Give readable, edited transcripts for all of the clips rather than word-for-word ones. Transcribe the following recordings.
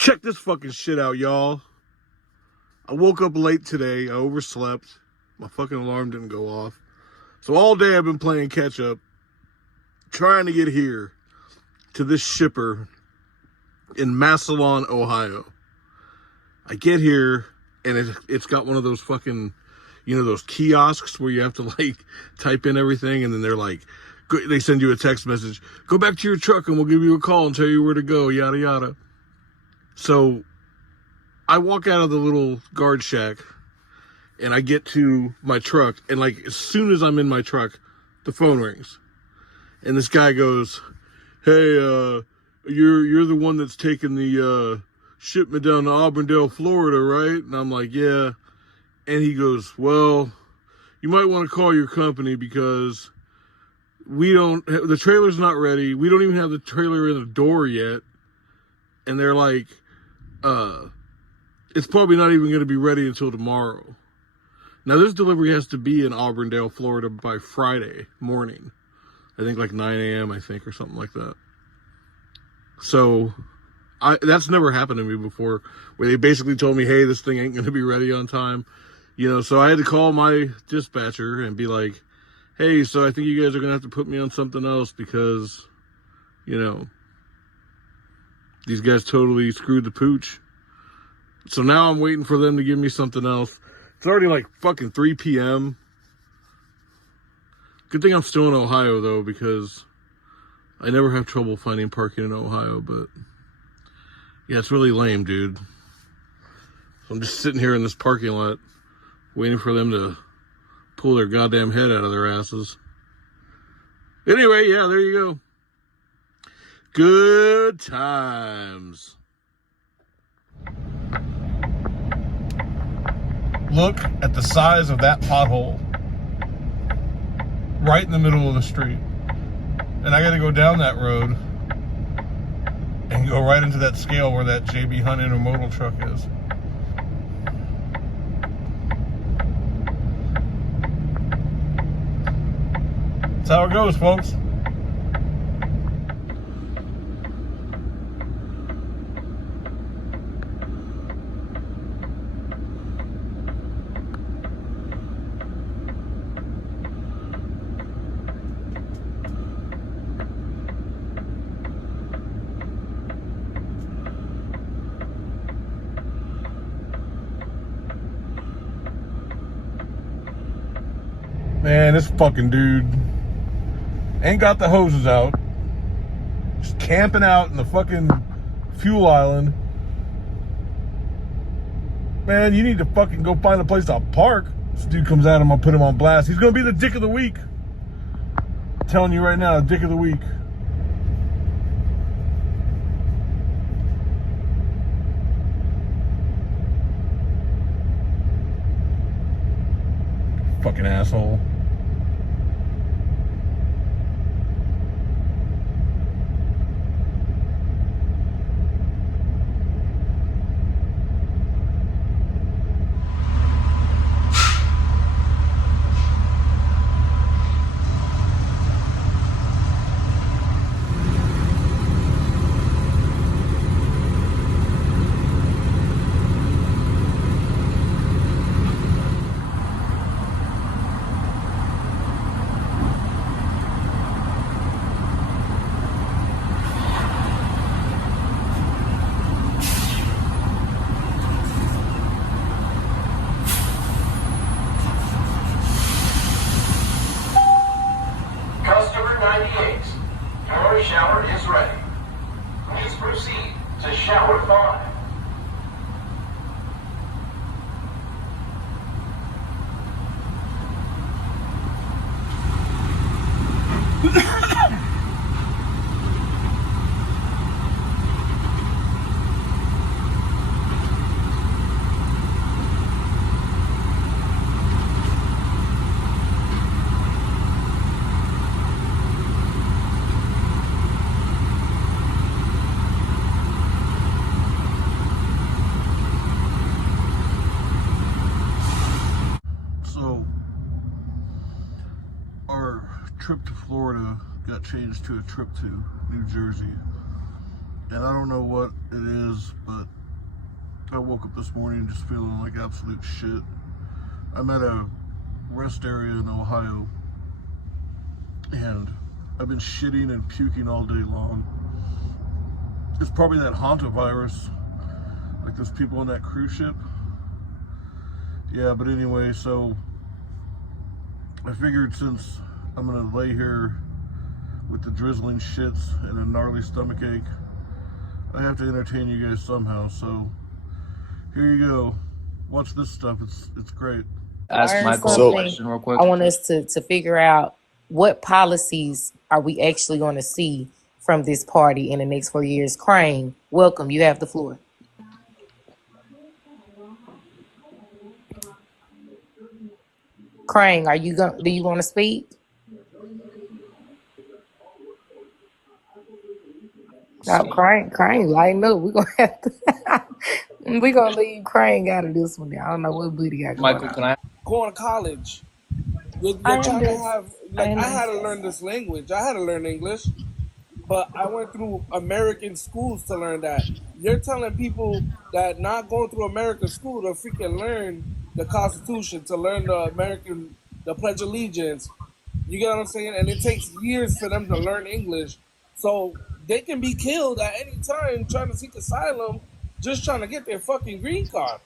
Check this fucking shit out, y'all. I woke up late today. I overslept. My fucking alarm didn't go off. So all day I've been playing catch up, trying to get here to this shipper in Massillon, Ohio. I get here and it's got one of those fucking, you know, those kiosks where you have to like type in everything and then they're like, they send you a text message, go back to your truck and we'll give you a call and tell you where to go, yada yada. So I walk out of the little guard shack and I get to my truck, and like as soon as I'm in my truck, the phone rings. And this guy goes, hey, you're the one that's taking the shipment down to Auburndale, Florida, right? And I'm like, yeah. And he goes, well, you might want to call your company because the trailer's not ready. We don't even have the trailer in the door yet. And they're like, it's probably not even going to be ready until tomorrow. Now, this delivery has to be in Auburndale, Florida by Friday morning. I think like 9 a.m., I think, or something like that. So, that's never happened to me before, where they basically told me, hey, this thing ain't going to be ready on time. You know, so I had to call my dispatcher and be like, hey, so I think you guys are going to have to put me on something else because, you know, these guys totally screwed the pooch. So now I'm waiting for them to give me something else. It's already like fucking 3 p.m. Good thing I'm still in Ohio, though, because I never have trouble finding parking in Ohio, but yeah, it's really lame, dude. So I'm just sitting here in this parking lot waiting for them to pull their goddamn head out of their asses. Anyway, yeah, there you go. Good times. Look at the size of that pothole. Right in the middle of the street. And I gotta go down that road and go right into that scale where that JB Hunt intermodal truck is. That's how it goes, folks. Man, this fucking dude ain't got the hoses out. Just camping out in the fucking fuel island. Man, you need to fucking go find a place to park. This dude comes out, I'm gonna put him on blast. He's gonna be the dick of the week. I'm telling you right now, dick of the week. Fucking asshole. Your shower is ready. Please proceed to shower 5. Trip to Florida got changed to a trip to New Jersey. And I don't know what it is, but I woke up this morning just feeling like absolute shit. I'm at a rest area in Ohio, and I've been shitting and puking all day long. It's probably that hantavirus, like those people on that cruise ship. Yeah, but anyway, so I figured since I'm gonna lay here with the drizzling shits and a gnarly stomachache, I have to entertain you guys somehow. So here you go. Watch this stuff. It's great. Ask Learn Michael a something. question real quick. I want us to figure out what policies are we actually going to see from this party in the next 4 years. Crane, welcome. You have the floor. Crane, are you going? Do you want to speak? No, Crane, lighten up. We're gonna have to. We're gonna leave Crane out of this one. I don't know what Buddy got going Michael, on. can I? Going to college. You're I trying to understand. have, like, I had to learn this language. I had to learn English, but I went through American schools to learn that. You're telling people that not going through American school to freaking learn the Constitution, to learn the Pledge of Allegiance. You get what I'm saying? And it takes years for them to learn English. So they can be killed at any time trying to seek asylum, just trying to get their fucking green card.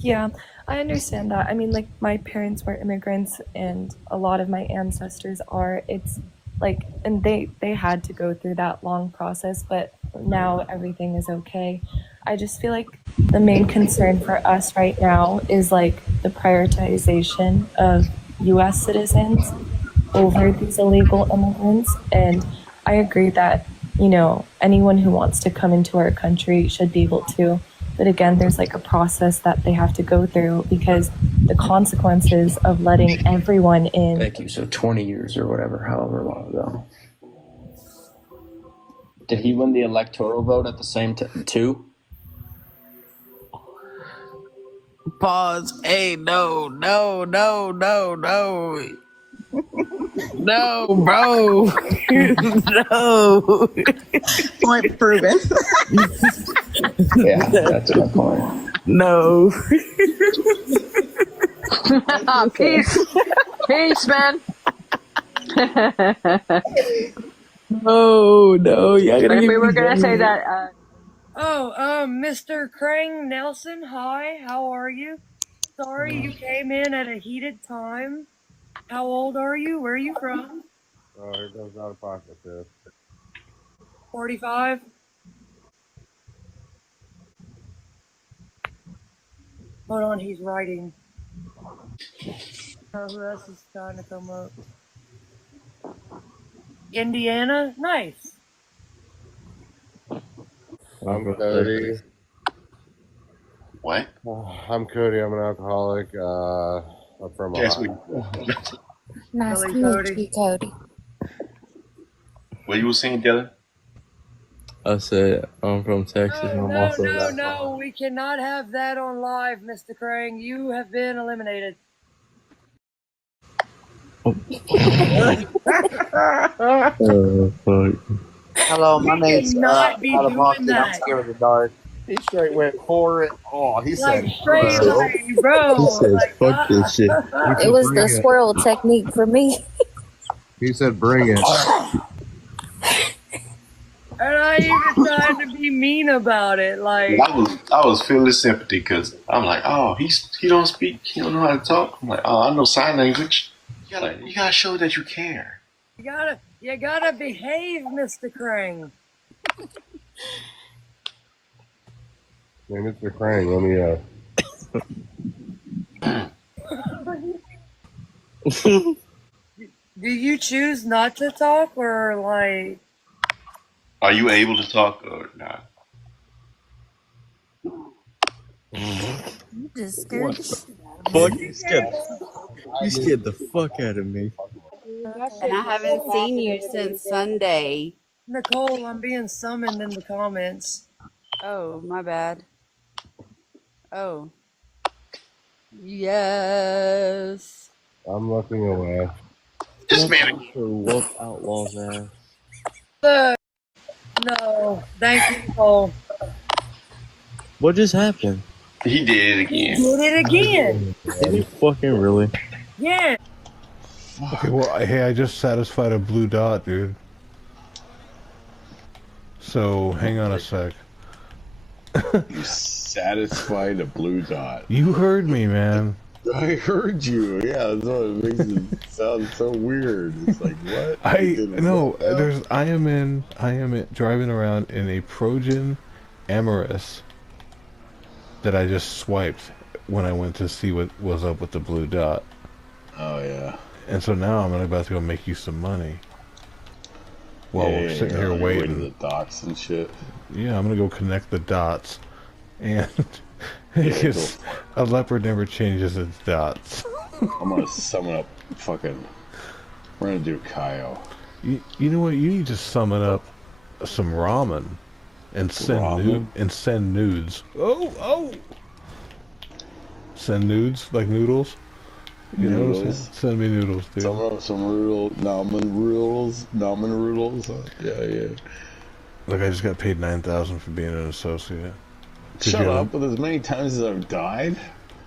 Yeah, I understand that. I mean, like, my parents were immigrants and a lot of my ancestors are. It's like, and they had to go through that long process, but now everything is okay. I just feel like the main concern for us right now is like the prioritization of US citizens over these illegal immigrants. And I agree that, you know, anyone who wants to come into our country should be able to. But again, there's like a process that they have to go through because the consequences of letting everyone in. Thank you. So 20 years or whatever, however long ago. Did he win the electoral vote at the same time too? Pause. Hey, no, no, bro. No. Point proven. Yeah, that's my point. No. Peace. Peace, man. No. Y'all But gotta if give we me were going to say one. that, Mr. Krang Nelson, hi, how are you? Sorry you came in at a heated time. How old are you? Where are you from? Oh, here goes out of pocket, dude. 45? Hold on, he's writing. Oh, who else is trying to come up? Indiana? Nice. I'm Cody. What? I'm Cody. I'm an alcoholic. I'm from Ohio. Nice Hello, to Cody. meet you, Cody. What you were saying, Dylan? I said I'm from Texas. And I'm also No, we cannot have that on live, Mr. Krang. You have been eliminated. Oh, fuck. Hello, my name's cannot be out of doing Austin. I'm that. scared of the dark. He straight went for it. Oh, he Like, said, straight bro. like, bro. He said, Like, fuck this shit. It was the squirrel technique for me. He said, bring it. And I even tried to be mean about it. Like, I was feeling sympathy because I'm like, oh, he don't speak, he don't know how to talk. I'm like, oh, I know sign language. You gotta show that you care. you gotta behave, Mr. Krang. Hey, Mr. Crane, let me Do you choose not to talk or like? Are you able to talk or not? You just scared the shit out of Fuck, me. you scared the fuck out of me. And I haven't seen you since Sunday. Nicole, I'm being summoned in the comments. Oh, my bad. Oh. Yes. I'm looking away. This man. Whoop outlaws ass. Look, No, thank you, Cole. What just happened? He did it He again. did it again. Did you fucking really? Yeah. Okay, well, hey, I just satisfied a blue dot, dude. So, hang on a sec. You satisfied a blue dot. You heard me, man. I heard you. Yeah, that's what it makes it sound so weird. It's like, what? I am driving around in a Progen Amaris that I just swiped when I went to see what was up with the blue dot. Oh, yeah. And so now I'm about to go make you some money. While we're sitting here waiting. The dots and shit. Yeah, I'm gonna go connect the dots. And because a leopard never changes its dots. I'm gonna summon up fucking... We're gonna do Kaio. You know what? You need to summon up some ramen and send nudes. Oh! Send nudes like noodles. You know what I'm saying? Send me noodles, dude. Summon up some ramen noodles. Yeah. Look, I just got paid $9,000 for being an associate. Shut up! With as many times as I've died.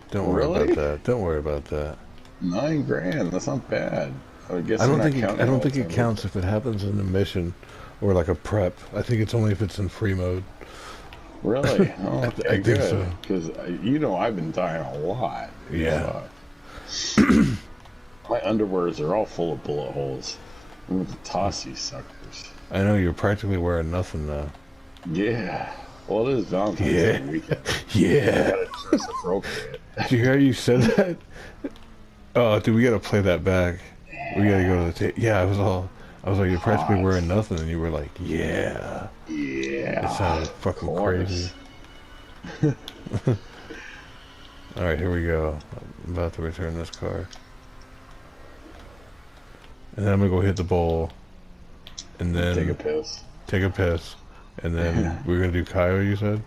Don't worry about that. Don't worry about that. $9 grand. That's not bad. I guess I don't think it counts if it happens in a mission or like a prep. I think it's only if it's in free mode. Really? Oh, I think so. Because I've been dying a lot. Yeah. My underwears are all full of bullet holes. I'm going to toss these suckers. I know you're practically wearing nothing now. Yeah. Well, it is Valentine's Day weekend. Yeah. You gotta dress appropriate. Did you hear you said that? Oh, dude, we gotta play that back. We gotta go to the tape. Yeah, I was like, you're practically wearing nothing, and you were like, yeah. Yeah. It sounded fucking crazy. Alright, here we go. I'm about to return this car. And then I'm gonna go hit the bowl. And then... Take a piss. Take a piss. And then we're gonna do Kaio, you said?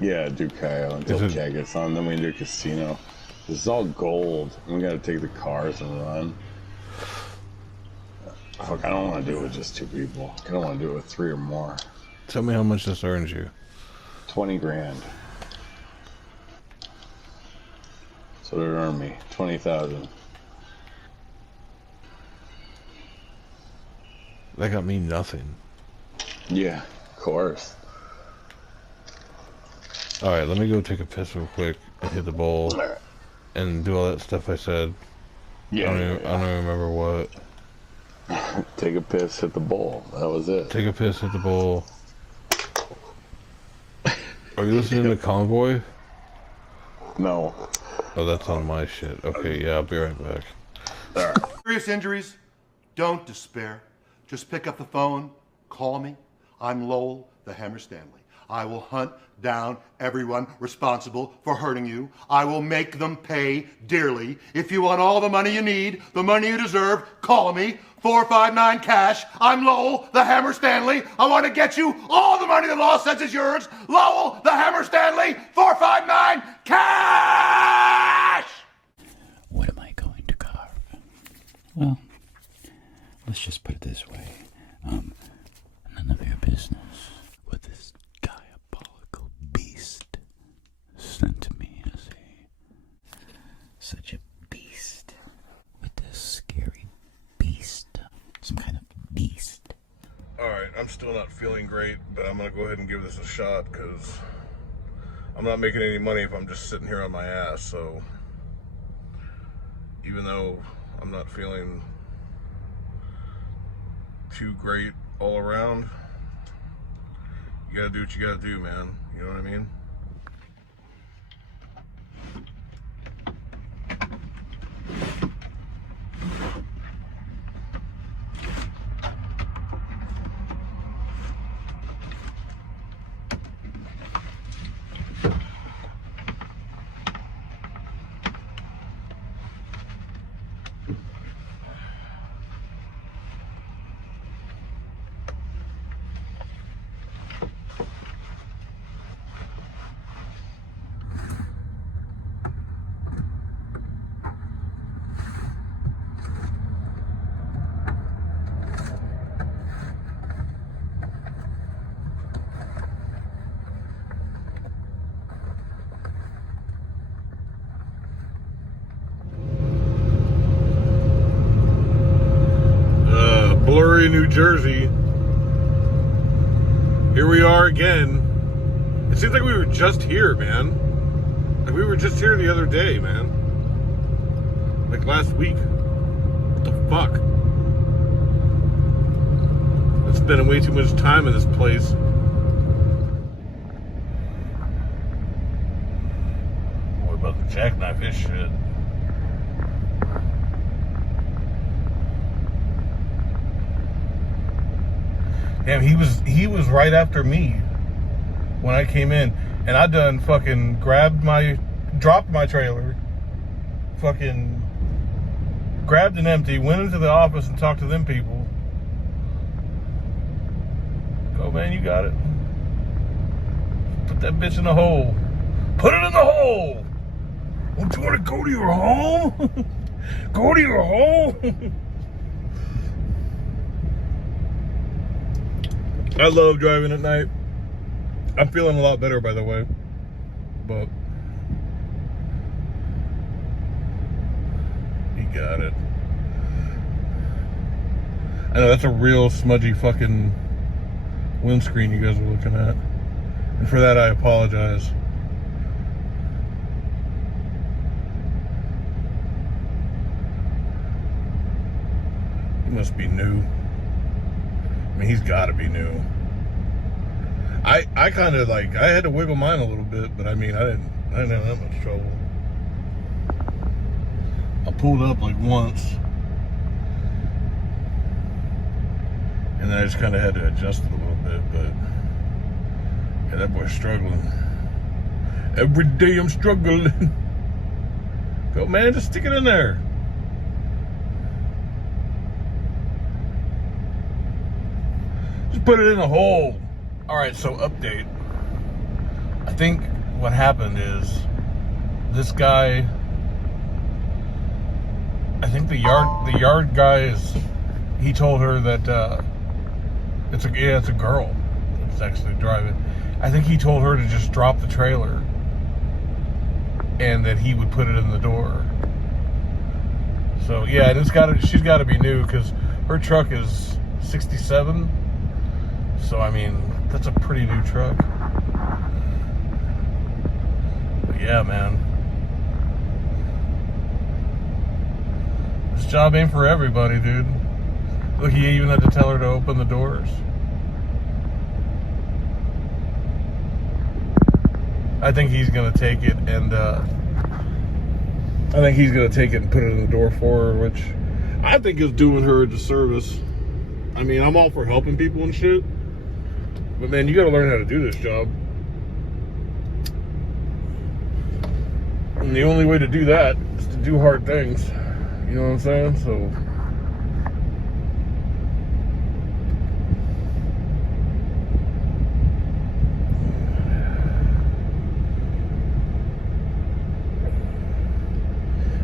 Yeah, do Kaio until Chad gets on. Then we can do casino. This is all gold. And we gotta take the cars and run. Fuck, I don't want to do it with just 2 people. I don't want to do it with 3 or more. Tell me how much this earns you. 20 grand. So it earned me 20,000. That got me nothing. Yeah, of course. Alright, let me go take a piss real quick and hit the bowl and do all that stuff I said. Yeah. I don't even remember what. Take a piss, hit the bowl. That was it. Take a piss, hit the bowl. Are you listening to Convoy? No. Oh, that's on my shit. Okay, yeah, I'll be right back. Serious injuries, don't despair. Just pick up the phone, call me. I'm Lowell, the Hammer Stanley. I will hunt down everyone responsible for hurting you. I will make them pay dearly. If you want all the money you need, the money you deserve, call me. 459 cash. I'm Lowell, the Hammer Stanley. I want to get you all the money the law says is yours. Lowell, the Hammer Stanley. 459 cash. What am I going to carve? Well, let's just put it this way. None of your business what this diabolical beast sent to me as such a beast. With this scary beast. Some kind of beast. Alright, I'm still not feeling great, but I'm gonna go ahead and give this a shot because I'm not making any money if I'm just sitting here on my ass, so even though I'm not feeling too great all around, you gotta do what you gotta do, man. You know what I mean? Missouri, New Jersey. Here we are again. It seems like we were just here, man. Like we were just here the other day, man. Like last week. What the fuck? I'm spending way too much time in this place. Boy, about to jackknife this shit. Damn, he was right after me when I came in, and I done fucking dropped my trailer, fucking grabbed an empty, went into the office and talked to them people. Go, man, you got it. Put that bitch in the hole. Put it in the hole. Don't you want to go to your home? Go to your home. I love driving at night. I'm feeling a lot better, by the way. But he got it. I know that's a real smudgy fucking windscreen you guys are looking at. And for that, I apologize. He must be new. I mean, he's got to be new. I kind of like, I had to wiggle mine a little bit, but I mean, I didn't have that much trouble. I pulled up like once, and then I just kind of had to adjust it a little bit, but yeah, that boy's struggling. Every day I'm struggling. Go, man, just stick it in there. Just put it in the hole. All right, so update. I think what happened is this guy, I think the yard guy he told her that it's a girl that's actually driving. I think he told her to just drop the trailer and that he would put it in the door. So yeah, she's got to be new because her truck is 67. So I mean, that's a pretty new truck. But yeah, man. This job ain't for everybody, dude. Look, he even had to tell her to open the doors. I think he's gonna take it and put it in the door for her, which I think is doing her a disservice. I mean, I'm all for helping people and shit, but man, you gotta learn how to do this job. And the only way to do that is to do hard things. You know what I'm saying? So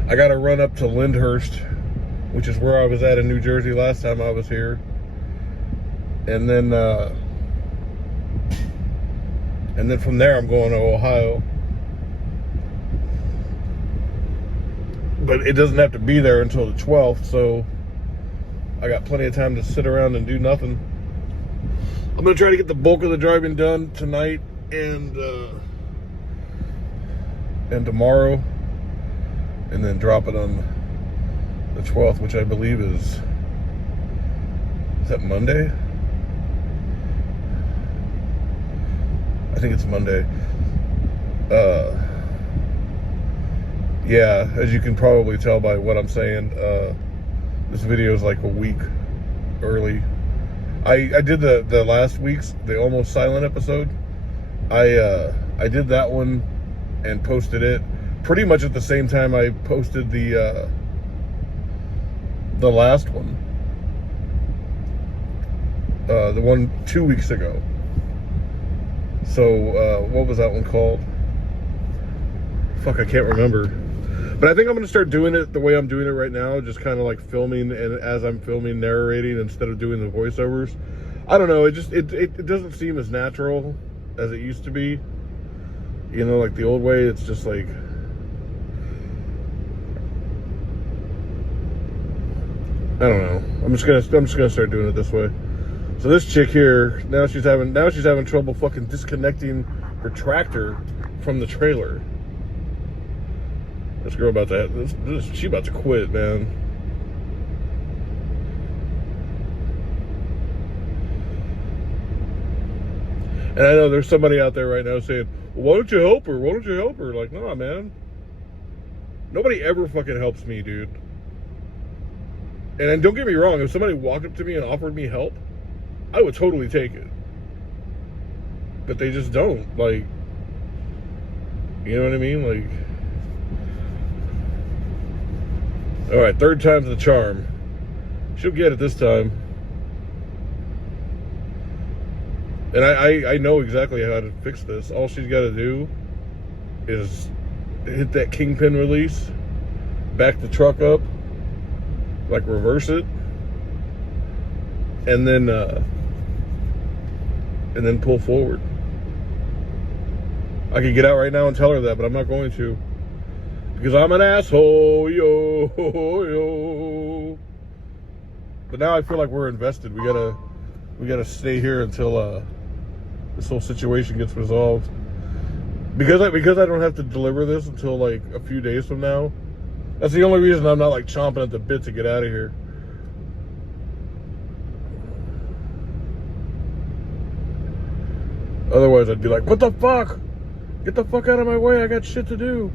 I gotta run up to Lyndhurst, which is where I was at in New Jersey last time I was here. And then from there I'm going to Ohio. But it doesn't have to be there until the 12th, so I got plenty of time to sit around and do nothing. I'm gonna try to get the bulk of the driving done tonight and tomorrow, and then drop it on the 12th, which I believe is that Monday? I think it's Monday. Yeah, as you can probably tell by what I'm saying, this video is like a week early. I did the last week's, the Almost Silent episode. I did that one and posted it pretty much at the same time I posted the last one. The one 2 weeks ago. So, what was that one called? Fuck, I can't remember. But I think I'm going to start doing it the way I'm doing it right now, just kind of like filming, and as I'm filming, narrating instead of doing the voiceovers. I don't know, it doesn't seem as natural as it used to be. You know, like the old way, it's just like... I don't know. I'm just gonna start doing it this way. So this chick here, now she's having trouble fucking disconnecting her tractor from the trailer. This girl she about to quit, man. And I know there's somebody out there right now saying, well, why don't you help her? Why don't you help her? Like, nah, man. Nobody ever fucking helps me, dude. And don't get me wrong, if somebody walked up to me and offered me help, I would totally take it. But they just don't. Like, you know what I mean? Like, all right, third time's the charm. She'll get it this time. And I know exactly how to fix this. All she's got to do is hit that kingpin release, back the truck up, like reverse it, and then pull forward. I could get out right now and tell her that, but I'm not going to, because I'm an asshole, yo. But now I feel like we're invested. We gotta stay here until this whole situation gets resolved. Because I don't have to deliver this until like a few days from now. That's the only reason I'm not like chomping at the bit to get out of here. Otherwise, I'd be like, what the fuck? Get the fuck out of my way. I got shit to do.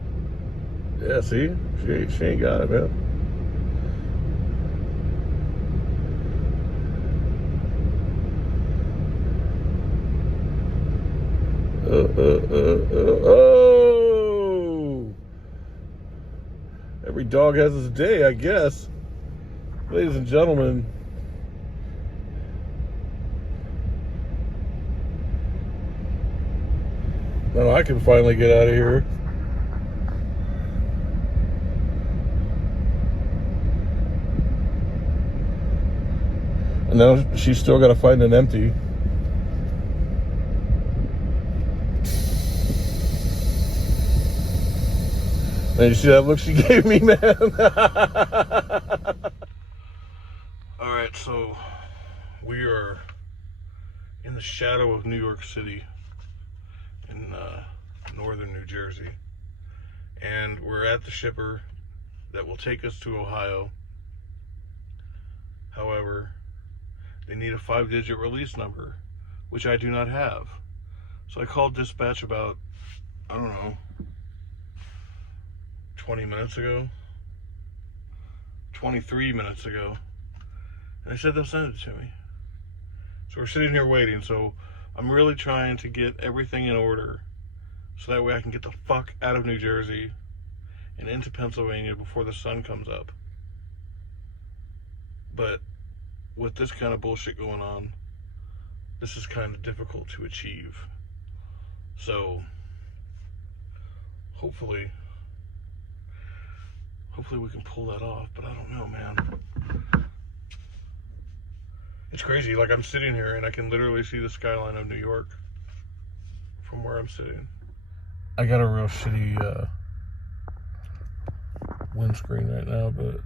Yeah, see? She ain't got it, man. Oh! Every dog has his day, I guess. Ladies and gentlemen. Now I can finally get out of here. And now she's still got to find an empty. And you see that look she gave me, man? All right, so we are in the shadow of New York City in northern New Jersey. And we're at the shipper that will take us to Ohio. However, they need a 5-digit release number, which I do not have. So I called dispatch about, I don't know, 20 minutes ago, 23 minutes ago, and they said they'll send it to me. So we're sitting here waiting. So I'm really trying to get everything in order so that way I can get the fuck out of New Jersey and into Pennsylvania before the sun comes up. But with this kind of bullshit going on, this is kind of difficult to achieve. So hopefully we can pull that off, but I don't know, man. It's crazy. Like, I'm sitting here and I can literally see the skyline of New York from where I'm sitting. I got a real shitty windscreen right now, but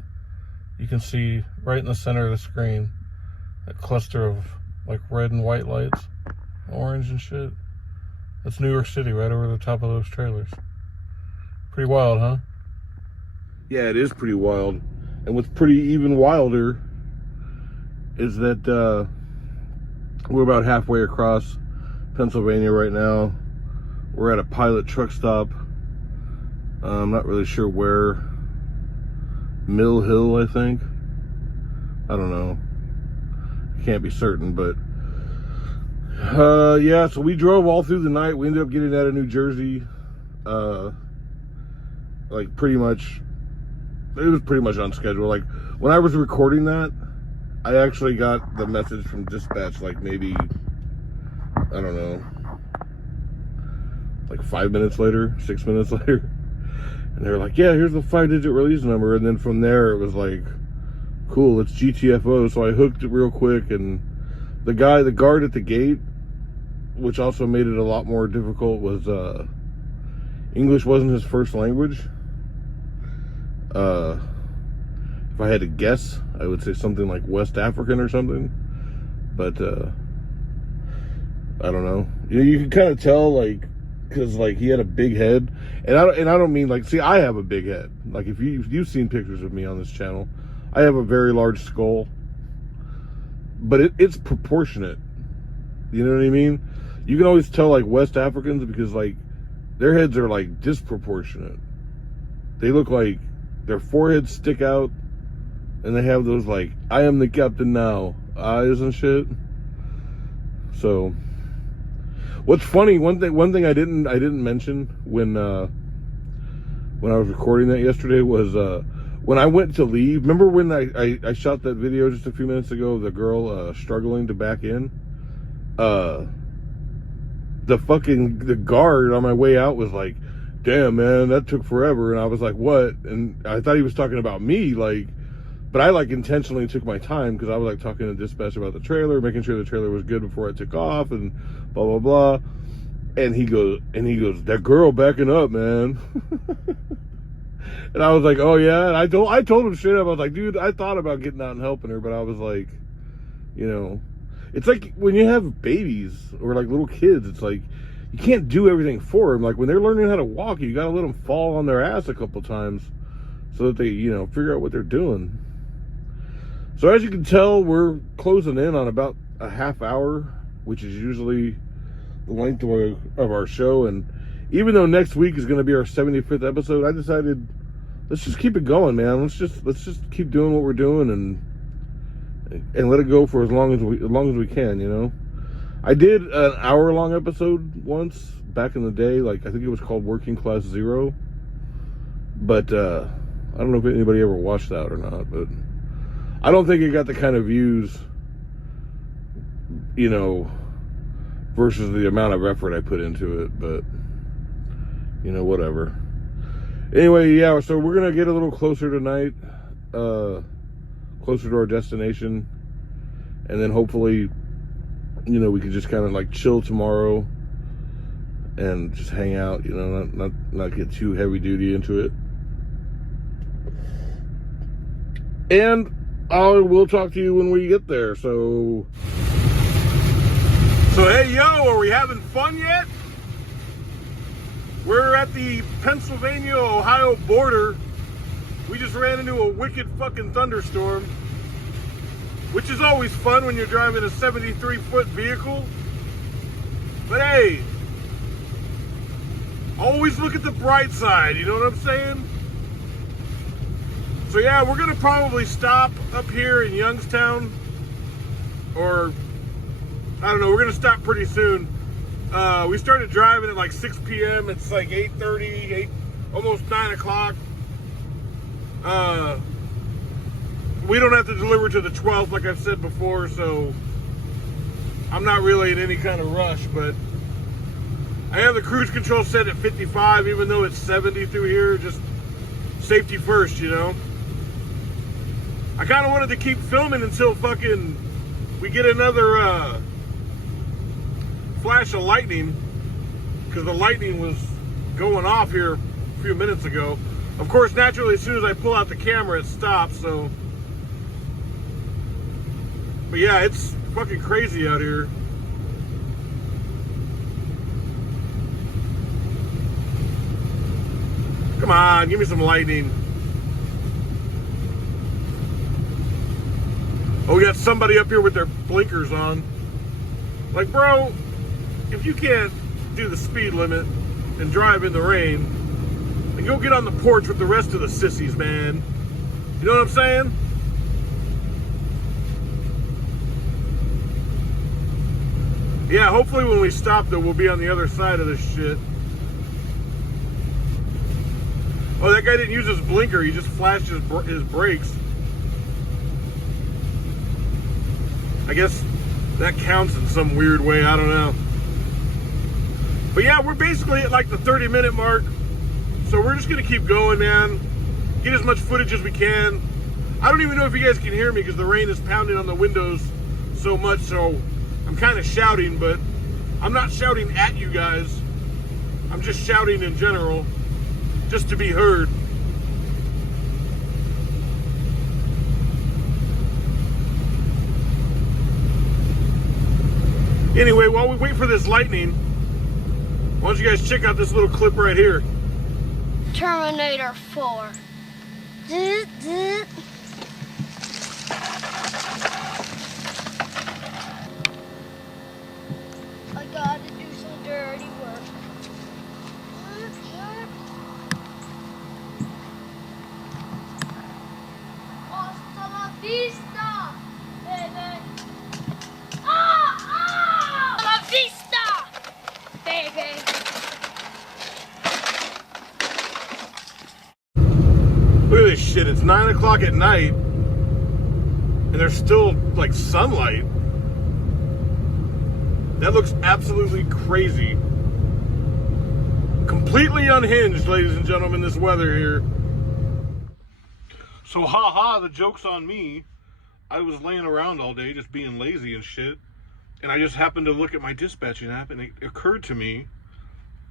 you can see right in the center of the screen that cluster of like red and white lights, orange and shit. That's New York City right over the top of those trailers. Pretty wild, huh? Yeah, it is pretty wild. And what's pretty even wilder is that we're about halfway across Pennsylvania right now. We're at a pilot truck stop. I'm not really sure where. Mill Hill, I think. I don't know. Can't be certain, but yeah, so we drove all through the night. We ended up getting out of New Jersey like pretty much, it was pretty much on schedule. Like when I was recording that, I actually got the message from dispatch like maybe, I don't know, like 5 minutes later, 6 minutes later. And they were like, yeah, here's the 5-digit release number. And then from there, it was like, cool, it's GTFO. So I hooked it real quick. And the guard at the gate, which also made it a lot more difficult, was English wasn't his first language. If I had to guess, I would say something like West African or something. But I don't know. You can kind of tell, like, because like he had a big head, and I don't mean like, see, I have a big head. Like if you've seen pictures of me on this channel, I have a very large skull, but it's proportionate. You know what I mean? You can always tell like West Africans because like their heads are like disproportionate. They look like their foreheads stick out, and they have those like "I am the captain now" eyes and shit. So. What's funny? One thing I didn't mention when I was recording that yesterday was when I went to leave. Remember when I shot that video just a few minutes ago of the girl struggling to back in? The guard on my way out was like, "Damn, man, that took forever." And I was like, "What?" And I thought he was talking about me, like. But I like intentionally took my time because I was like talking to dispatch about the trailer, making sure the trailer was good before I took off, and blah blah blah. And he goes, "That girl backing up, man." And I was like, "Oh yeah." And I told him straight up. I was like, "Dude, I thought about getting out and helping her, but I was like, you know, it's like when you have babies or like little kids, it's like you can't do everything for them. Like when they're learning how to walk, you got to let them fall on their ass a couple times so that they, you know, figure out what they're doing." So as you can tell, we're closing in on about a half hour, which is usually the length of our show. And even though next week is going to be our 75th episode, I decided let's just keep it going, man. Let's just keep doing what we're doing and let it go for as long as we can, you know. I did an hour-long episode once back in the day, like I think it was called Working Class Zero. But I don't know if anybody ever watched that or not, but I don't think it got the kind of views, you know, versus the amount of effort I put into it, but, you know, whatever. Anyway, yeah, so we're going to get a little closer tonight, closer to our destination, and then hopefully, you know, we can just kind of like chill tomorrow and just hang out, you know, not get too heavy duty into it. And I will talk to you when we get there. So hey, yo, are we having fun yet? We're at the Pennsylvania-Ohio border. We just ran into a wicked fucking thunderstorm, which is always fun when you're driving a 73-foot vehicle. But hey, always look at the bright side, you know what I'm saying? So yeah, we're gonna probably stop up here in Youngstown, or I don't know, we're gonna stop pretty soon. We started driving at like 6 p.m. It's like 8:30, almost 9 o'clock. We don't have to deliver to the 12th, like I've said before, so I'm not really in any kind of rush, but I have the cruise control set at 55, even though it's 70 through here, just safety first, you know? I kind of wanted to keep filming until fucking we get another flash of lightning, because the lightning was going off here a few minutes ago. Of course, naturally, as soon as I pull out the camera, it stops, so. But yeah, it's fucking crazy out here. Come on, give me some lightning. Oh, we got somebody up here with their blinkers on. Like, bro, if you can't do the speed limit and drive in the rain, then go get on the porch with the rest of the sissies, man. You know what I'm saying? Yeah, hopefully when we stop, though, we'll be on the other side of this shit. Oh, that guy didn't use his blinker. He just flashed his brakes. I guess that counts in some weird way. I don't know. But yeah, we're basically at like the 30-minute mark. So we're just going to keep going, man. Get as much footage as we can. I don't even know if you guys can hear me because the rain is pounding on the windows so much. So I'm kind of shouting, but I'm not shouting at you guys. I'm just shouting in general, just to be heard. Anyway, while we wait for this lightning, why don't you guys check out this little clip right here. Terminator 4. Zzz, zzz. I gotta do some dirty work. Hasta la vista, baby. Ah! La vista, baby. Look at this shit. It's 9 o'clock at night, and there's still like sunlight. That looks absolutely crazy. Completely unhinged, ladies and gentlemen, this weather here. So, haha, the joke's on me. I was laying around all day just being lazy and shit. And I just happened to look at my dispatching app, and it occurred to me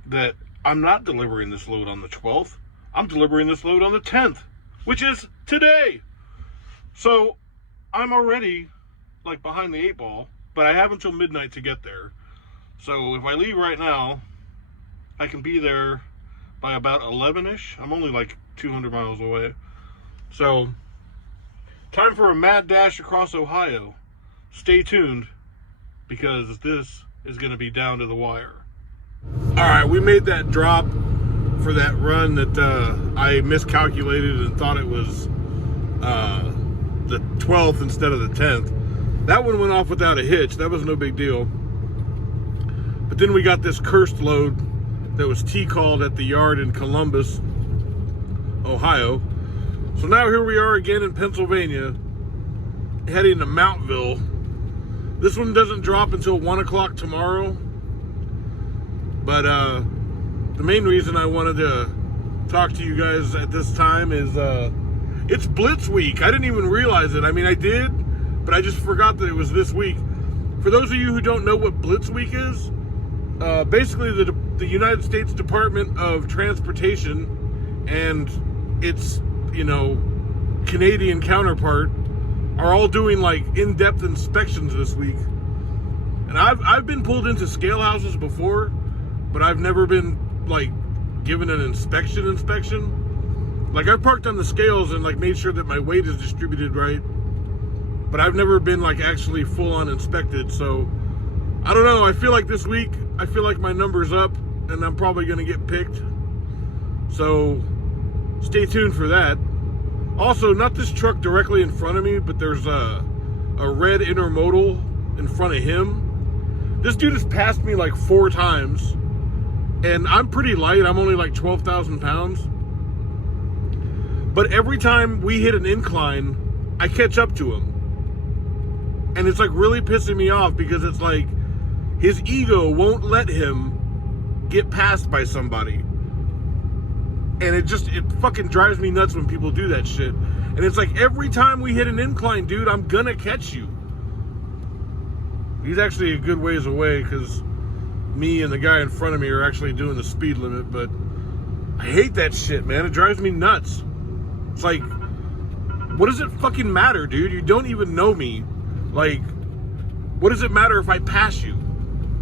that I'm not delivering this load on the 12th. I'm delivering this load on the 10th, which is today. So, I'm already, like, behind the 8 ball. But I have until midnight to get there. So if I leave right now, I can be there by about 11-ish. I'm only like 200 miles away. So, time for a mad dash across Ohio. Stay tuned, because this is going to be down to the wire. Alright, we made that drop for that run that I miscalculated and thought it was the 12th instead of the 10th. That one went off without a hitch. That was no big deal. But then we got this cursed load that was T-called at the yard in Columbus, Ohio. So now here we are again in Pennsylvania, heading to Mountville. This one doesn't drop until 1 o'clock tomorrow. But the main reason I wanted to talk to you guys at this time is it's Blitz week. I didn't even realize it. I mean, I did, but I just forgot that it was this week. For those of you who don't know what Blitz Week is, basically the United States Department of Transportation and its, Canadian counterpart are all doing like in-depth inspections this week. And I've been pulled into scale houses before, but I've never been like given an inspection. Like I've parked on the scales and like made sure that my weight is distributed right. But I've never been like actually full on inspected. So I don't know. I feel like this week, I feel like my number's up and I'm probably going to get picked. So stay tuned for that. Also, not this truck directly in front of me, but there's a red intermodal in front of him. This dude has passed me like 4 times and I'm pretty light. I'm only like 12,000 pounds. But every time we hit an incline, I catch up to him. And it's like really pissing me off because it's like his ego won't let him get passed by somebody. And it fucking drives me nuts when people do that shit. And it's like every time we hit an incline, dude, I'm gonna catch you. He's actually a good ways away because me and the guy in front of me are actually doing the speed limit, but I hate that shit, man. It drives me nuts. It's like, what does it fucking matter, dude? You don't even know me. Like, what does it matter if I pass you?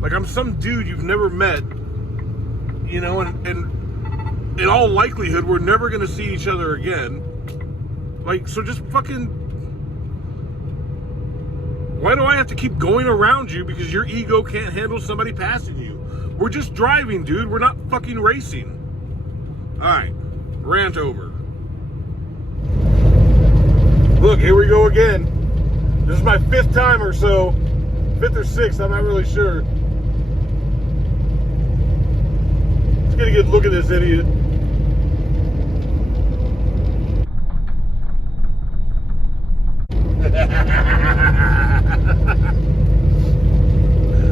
Like, I'm some dude you've never met, and in all likelihood, we're never going to see each other again. Like, so just fucking, why do I have to keep going around you because your ego can't handle somebody passing you? We're just driving, dude. We're not fucking racing. All right, rant over. Look, here we go again. This is my 5th time or so. 5th or 6th, I'm not really sure. Let's get a good look at this idiot.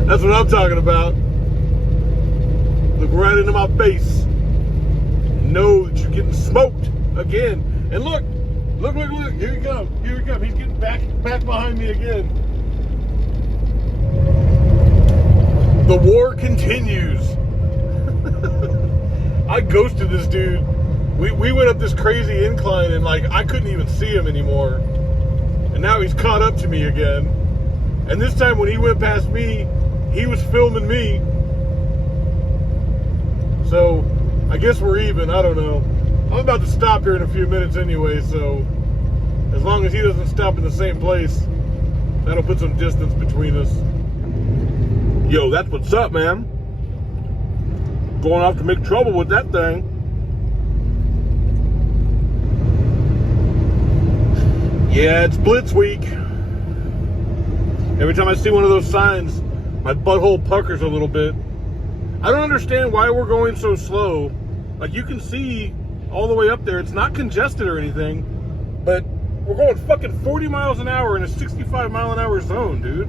That's what I'm talking about. Look right into my face. And know that you're getting smoked again. And look. Look, here he comes, he's getting back behind me again. The war continues. I ghosted this dude. We went up this crazy incline and like, I couldn't even see him anymore. And now he's caught up to me again. And this time when he went past me, He was filming me. So, I guess we're even. I don't know. I'm about to stop here in a few minutes anyway, so as long as he doesn't stop in the same place, that'll put some distance between us. Yo, that's what's up, man. Going off to make trouble with that thing. Yeah, it's Blitz week. Every time I see one of those signs, my butthole puckers a little bit. I don't understand why we're going so slow. Like, you can see all the way up there. It's not congested or anything, but we're going fucking 40 miles an hour in a 65 mile an hour zone, dude.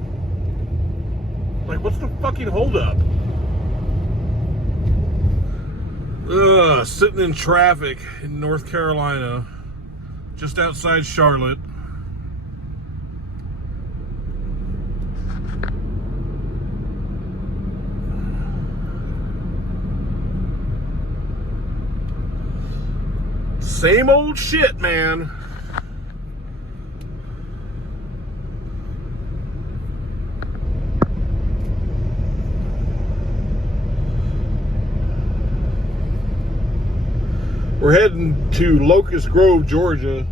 Like, what's the fucking holdup? Sitting in traffic in North Carolina, just outside Charlotte. Same old shit, man. We're heading to Locust Grove, Georgia,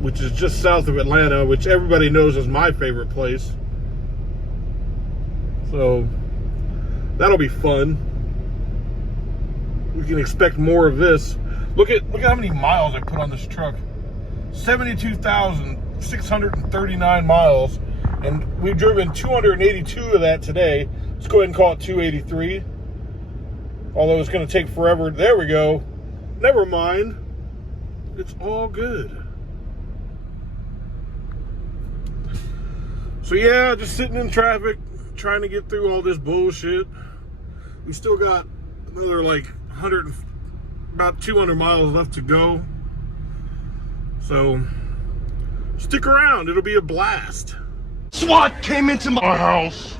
which is just south of Atlanta, which everybody knows is my favorite place. So that'll be fun. We can expect more of this. Look at how many miles I put on this truck. 72,639 miles. And we've driven 282 of that today. Let's go ahead and call it 283. Although it's going to take forever. There we go. Never mind. It's all good. So yeah, just sitting in traffic, trying to get through all this bullshit. We still got another like about 200 miles left to go. So stick around, it'll be a blast. SWAT came into my house,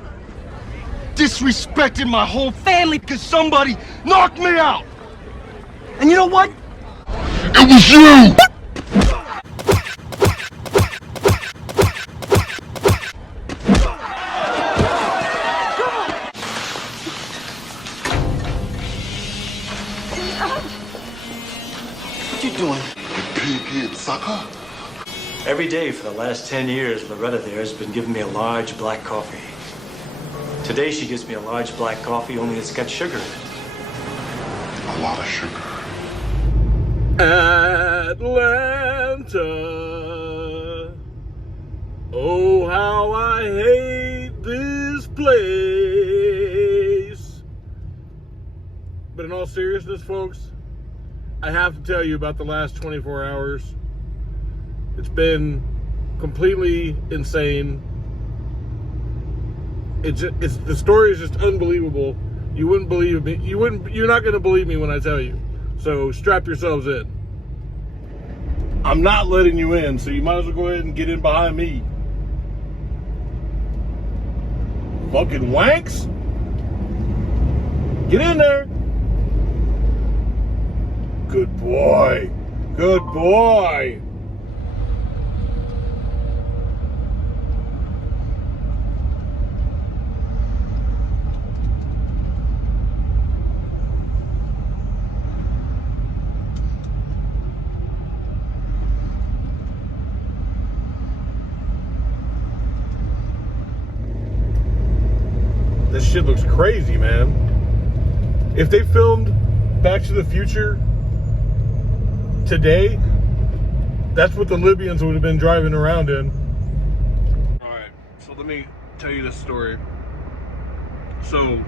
disrespected my whole family because somebody knocked me out. And you know what? It was you! What you doing? Pig-head sucker. Every day for the last 10 years, Loretta there has been giving me a large black coffee. Today she gives me a large black coffee, only it's got sugar in it. A lot of sugar. Atlanta. Oh, how I hate this place. But in all seriousness, folks, I have to tell you about the last 24 hours. It's been completely insane. The story is just unbelievable. You wouldn't believe me. You're not going to believe me when I tell you. So strap yourselves in. I'm not letting you in, so you might as well go ahead and get in behind me. Fucking wanks. Get in there. Good boy. Good boy. This shit looks crazy, man. If they filmed Back to the Future today, that's what the Libyans would have been driving around in. Alright, so let me tell you this story. So,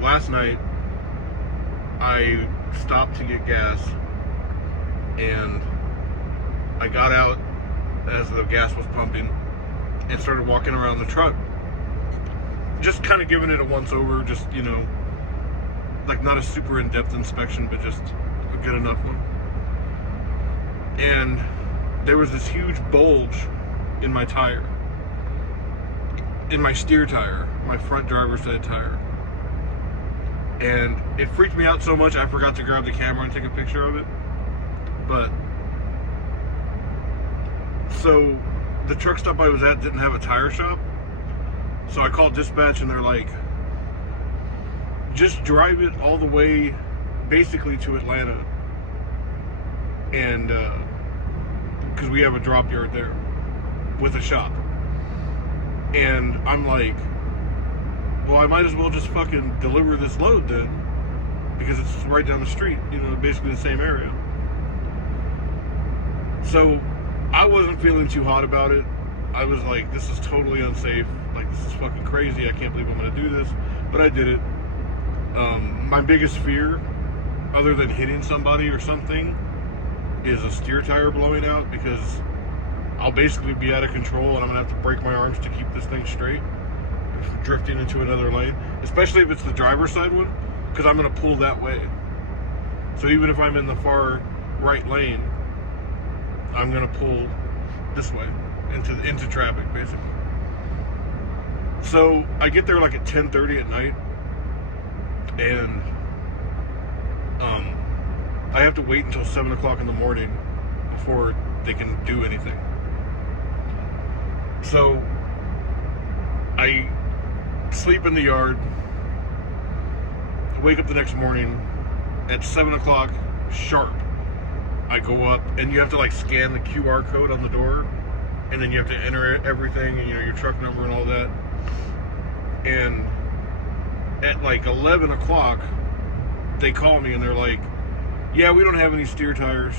last night, I stopped to get gas, and I got out as the gas was pumping and started walking around the truck. Just kind of giving it a once over, just, you know, like not a super in-depth inspection, but just a good enough one. And there was this huge bulge in my tire, in my steer tire, my front driver's side tire. And it freaked me out so much I forgot to grab the camera and take a picture of it. But, so the truck stop I was at didn't have a tire shop. So I called dispatch and they're like, just drive it all the way basically to Atlanta. And because we have a drop yard there with a shop. And I'm like, well, I might as well just fucking deliver this load then, because it's right down the street, you know, basically the same area. So I wasn't feeling too hot about it. I was like, this is totally unsafe. Like, this is fucking crazy. I can't believe I'm gonna do this. But I did it. My biggest fear, other than hitting somebody or something, is a steer tire blowing out, because I'll basically be out of control and I'm gonna have to break my arms to keep this thing straight, drifting into another lane, especially if it's the driver's side one, because I'm gonna pull that way. So even if I'm in the far right lane, I'm gonna pull this way into traffic, basically. So I get there like at 10:30 at night, and I have to wait until 7 o'clock in the morning before they can do anything. So I sleep in the yard, wake up the next morning at 7 o'clock sharp. I go up, and you have to like scan the QR code on the door, and then you have to enter everything, you know, your truck number and all that. And at like 11 o'clock, they call me and they're like, yeah, we don't have any steer tires.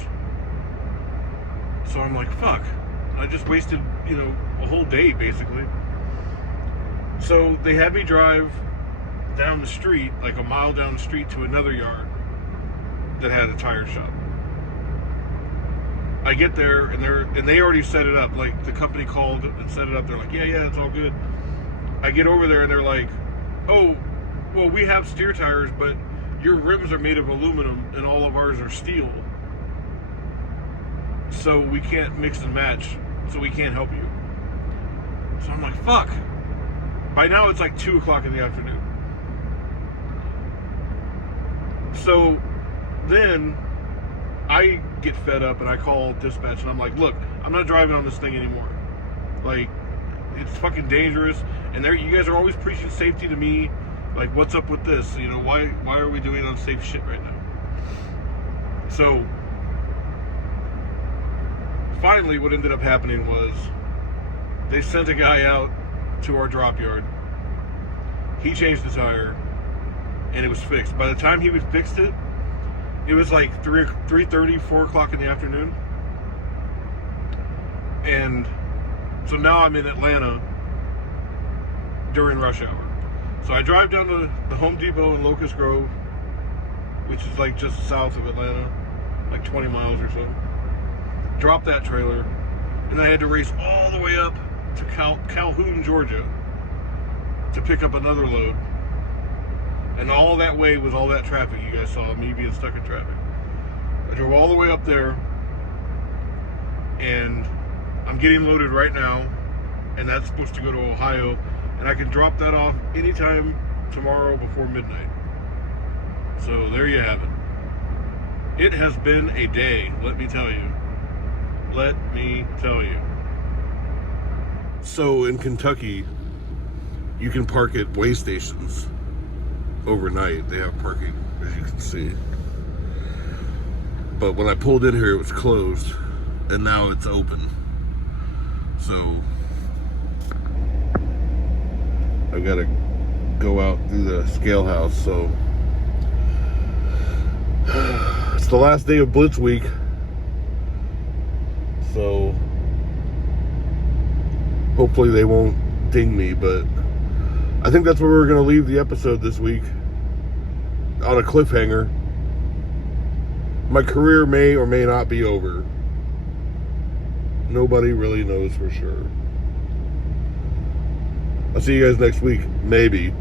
So I'm like, fuck, I just wasted, you know, a whole day basically. So they had me drive down the street, like a mile down the street, to another yard that had a tire shop. I get there and they already set it up. Like, the company called and set it up. They're like, yeah, it's all good. I get over there and they're like, oh, well, we have steer tires, but your rims are made of aluminum and all of ours are steel. So we can't mix and match, so we can't help you. So I'm like, fuck. By now it's like 2 o'clock in the afternoon. So then I get fed up and I call dispatch and I'm like, look, I'm not driving on this thing anymore. Like, it's fucking dangerous, and you guys are always preaching safety to me. Like, what's up with this? You know, why are we doing unsafe shit right now? So finally what ended up happening was they sent a guy out to our drop yard. He changed the tire and it was fixed. By the time he fixed it, it was like 3:30, 4 o'clock in the afternoon. And so now I'm in Atlanta during rush hour. So I drive down to the Home Depot in Locust Grove, which is like just south of Atlanta, like 20 miles or so. Drop that trailer, and I had to race all the way up to Calhoun, Georgia, to pick up another load. And all that way was all that traffic you guys saw, me being stuck in traffic. I drove all the way up there, and I'm getting loaded right now, and that's supposed to go to Ohio, and I can drop that off anytime tomorrow before midnight. So there you have it. It has been a day, let me tell you. Let me tell you. So in Kentucky, you can park at way stations overnight. They have parking, as you can see. But when I pulled in here, it was closed, and now it's open. So I gotta go out through the scale house. So it's the last day of Blitz week. So hopefully they won't ding me, but I think that's where we're gonna leave the episode this week, on a cliffhanger. My career may or may not be over. Nobody really knows for sure. I'll see you guys next week. Maybe.